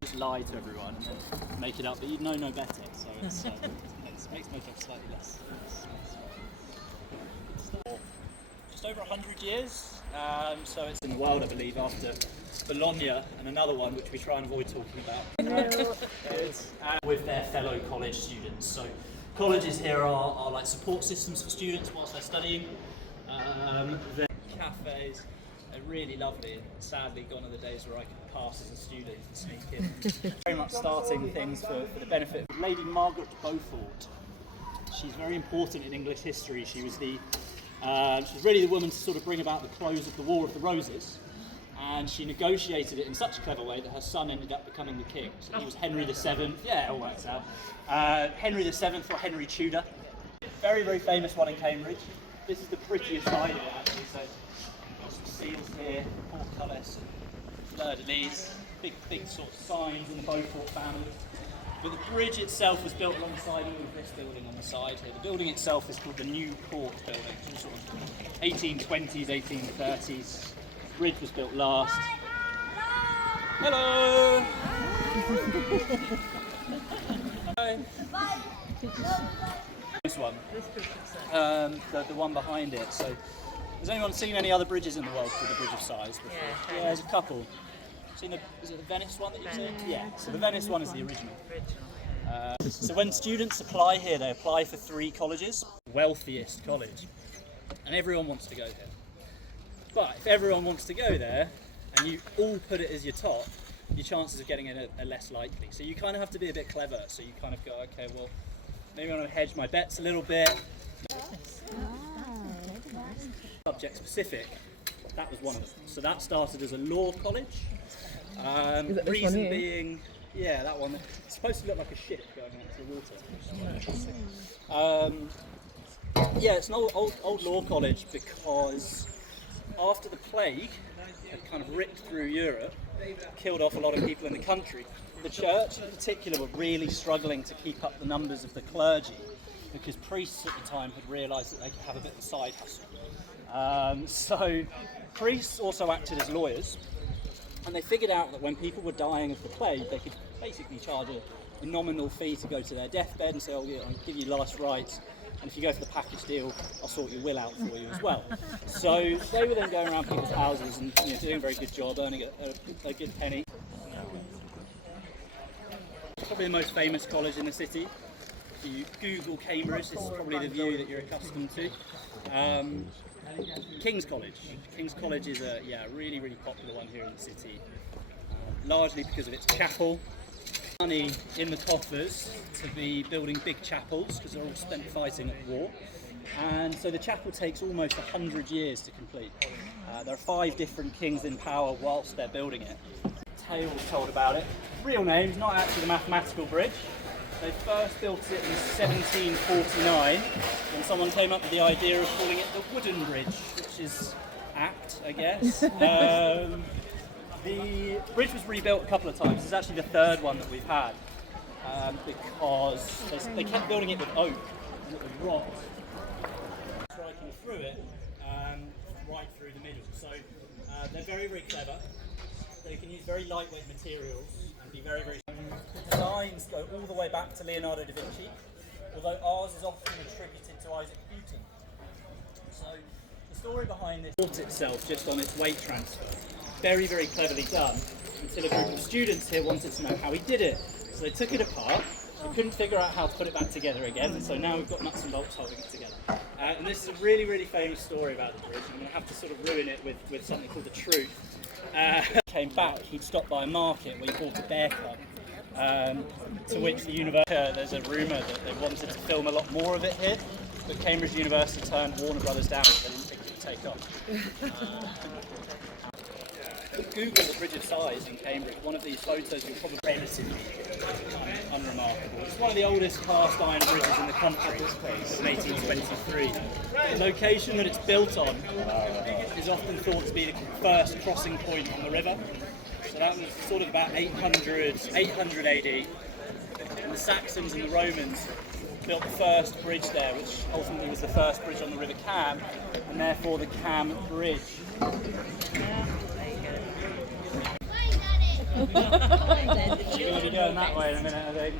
Just lie to everyone and then make it up, but you'd know no better, so it makes my job slightly less. Just over 100 years, so it's in the world, I believe, after Bologna and another one which we try and avoid talking about. With their fellow college students. So colleges here are like support systems for students whilst they're studying. The cafes are really lovely. Sadly, gone are the days where I could pass as a student and sneak in. Very much starting things for the benefit of Lady Margaret Beaufort. She's very important in English history. She was she's really the woman to sort of bring about the close of the War of the Roses. And she negotiated it in such a clever way that her son ended up becoming the king. So he was Henry VII. Yeah, it all works out. Henry VII or Henry Tudor. Very, very famous one in Cambridge. This is the prettiest side of it, actually. So some seals here, portcullis, fleur-de-lis, big sort of signs in the Beaufort family. But the bridge itself was built alongside all of this building on the side here. The building itself is called the New Court Building. It's sort of 1820s, 1830s. The bridge was built last. Hello! Hi. This one, the one behind it. So, has anyone seen any other bridges in the world called the Bridge of Sighs before? Yeah, there's a couple. Seen is it the Venice one that you've seen? Yeah, so the Venice one is the original. So when students apply here, they apply for 3 colleges. Wealthiest college. And everyone wants to go here. But if everyone wants to go there, and you all put it as your top, your chances of getting it are less likely. So you kind of have to be a bit clever. So you kind of go, okay, well, maybe I'm going to hedge my bets a little bit. Subject specific, that was one of them. So that started as a law college. Reason being, yeah, that one. It's supposed to look like a ship going out into the water. Yeah, it's an old law college because after the plague had kind of ripped through Europe, killed off a lot of people in the country, the church in particular were really struggling to keep up the numbers of the clergy because priests at the time had realised that they could have a bit of a side hustle. So priests also acted as lawyers, and they figured out that when people were dying of the plague, they could basically charge a nominal fee to go to their deathbed and say, oh yeah, I'll give you last rites, and if you go for the package deal, I'll sort your will out for you as well. So they were then going around people's houses and doing a very good job, earning a good penny. Probably the most famous college in the city. If you Google Cambridge, this is probably the view that you're accustomed to. King's College. King's College is a really, really popular one here in the city, largely because of its chapel. Money in the coffers to be building big chapels because they're all spent fighting at war, and so the chapel takes almost 100 years to complete. There are 5 different kings in power whilst they're building it. Tales told about it. Real names, not actually the mathematical bridge. They first built it in 1749 when someone came up with the idea of calling it the wooden bridge, which is apt, I guess. The bridge was rebuilt a couple of times. This is actually the 3rd one that we've had because they kept building it with oak and it was rock, striking through it right through the middle. So they're very, very clever. They can use very lightweight materials and be very, very. Designs go all the way back to Leonardo da Vinci, although ours is often attributed to Isaac Newton. So the story behind this built itself just on its weight transfer. Very, very cleverly done, until a group of students here wanted to know how he did it. So they took it apart, they couldn't figure out how to put it back together again, and so now we've got nuts and bolts holding it together. And this is a really, really famous story about the bridge. I'm going to have to sort of ruin it with something called the truth. Came back, he'd stopped by a market where he bought a bear cub, to which the university, there's a rumour that they wanted to film a lot more of it here, but Cambridge University turned Warner Brothers down, they didn't think it would take off. Google the Bridge of Sighs in Cambridge. One of these photos you'll probably relatively unremarkable. It's one of the oldest cast iron bridges in the country. It's from 1823. The location that it's built on is often thought to be the first crossing point on the river. So that was sort of about 800 AD. And the Saxons and the Romans built the first bridge there, which ultimately was the first bridge on the River Cam, and therefore the Cam Bridge. You're going to be going that way in a minute, I think.